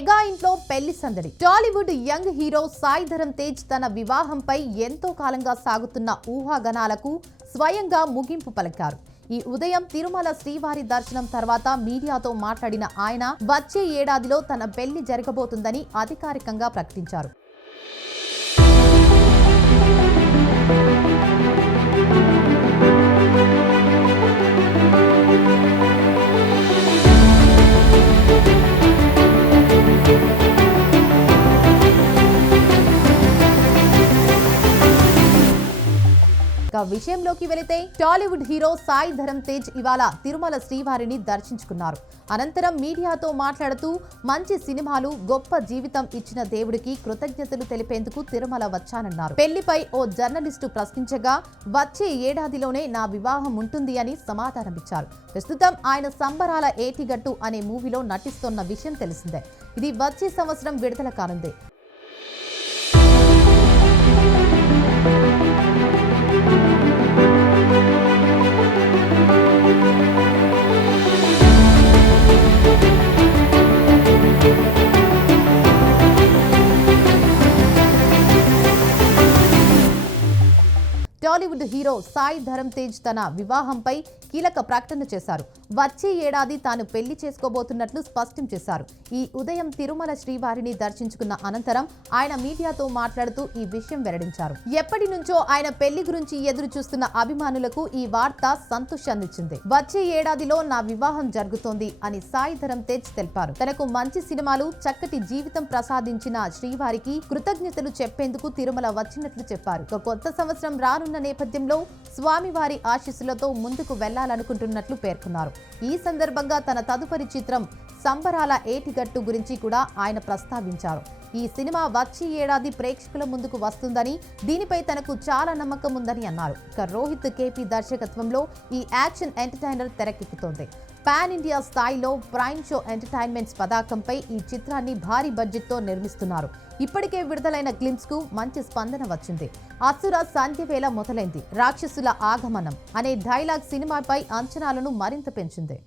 Mega ఇంట్లో పెళ్లి సందడి. టాలీవుడ్ యంగ్ హీరో సాయి ధరమ్ తేజ్ తన వివాహంపై ఎంతో కాలంగా సాగుతున్న ఊహాగానాలకు స్వయంగా ముగింపు పలికారు. ఈ ఉదయం తిరుమల శ్రీవారి దర్శనం తర్వాత మీడియాతో మాట్లాడిన ఆయన వచ్చే ఏడాదిలో తన పెళ్లి జరగబోతుందని అధికారికంగా ప్రకటించారు. విషయంలోకి వెళితే టాలీవుడ్ హీరో సాయి ధరమ్ తేజ్ ఇవాళ తిరుమల శ్రీవారిని దర్శించుకున్నారు. అనంతరం మీడియాతో మాట్లాడుతూ మంచి సినిమాలు, గొప్ప జీవితం ఇచ్చిన దేవుడికి కృతజ్ఞతలు తెలిపేందుకు తిరుమల వచ్చానన్నారు. పెళ్లిపై ఓ జర్నలిస్టు ప్రశ్నించగా వచ్చే ఏడాదిలోనే నా వివాహం ఉంటుంది అని సమాధానమిచ్చారు. ప్రస్తుతం ఆయన సంబరాల ఏటిగట్టు అనే మూవీలో నటిస్తున్న విషయం తెలిసిందే. ఇది వచ్చే సంవత్సరం విడుదల కానుంది. టాలీవుడ్ హీరో సాయి ధరమ్ తేజ్ తన వివాహంపై కీలక ప్రకటన చేశారు. వచ్చే ఏడాది తాను పెళ్లి చేసుకోబోతున్నట్లు స్పష్టం చేశారు. ఈ ఉదయం తిరుమల శ్రీవారిని దర్శించుకున్న అనంతరం ఆయన మీడియాతో మాట్లాడుతూ ఈ విషయం వెల్లడించారు. ఎప్పటి నుంచో ఆయన పెళ్లి గురించి ఎదురు చూస్తున్న అభిమానులకు ఈ వార్త సంతోషాన్నిచ్చింది. వచ్చే ఏడాదిలో నా వివాహం జరుగుతోంది అని సాయి ధరమ్ తేజ్ తెలిపారు. తనకు మంచి సినిమాలు, చక్కటి జీవితం ప్రసాదించిన శ్రీవారికి కృతజ్ఞతలు చెప్పేందుకు తిరుమల వచ్చినట్లు చెప్పారు. కొత్త సంవత్సరం రానున్న నేపథ్యంలో స్వామివారి ఆశీస్సులతో ముందుకు వెళ్లాలనుకుంటున్నట్లు పేర్కొన్నారు. ఈ సందర్భంగా తన తదుపరి చిత్రం సంబరాల ఏటిగట్టు గురించి కూడా ఆయన ప్రస్తావించారు. ఈ సినిమా వచ్చే ఏడాది ప్రేక్షకుల ముందుకు వస్తుందని, దీనిపై తనకు చాలా నమ్మకం ఉందని అన్నారు. ఇక రోహిత్ కేపీ దర్శకత్వంలో ఈ యాక్షన్ ఎంటర్టైనర్ తెరకెక్కుతోంది. పాన్ ఇండియా స్థాయిలో ప్రైమ్ షో ఎంటర్టైన్మెంట్స్ పతాకంపై ఈ చిత్రాన్ని భారీ బడ్జెట్తో నిర్మిస్తున్నారు. ఇప్పటికే విడుదలైన గ్లిమ్స్ కు మంచి స్పందన వచ్చింది. అసుర సంధ్యవేళ మొదలైంది, రాక్షసుల ఆగమనం అనే డైలాగ్ సినిమాపై అంచనాలను మరింత పెంచింది.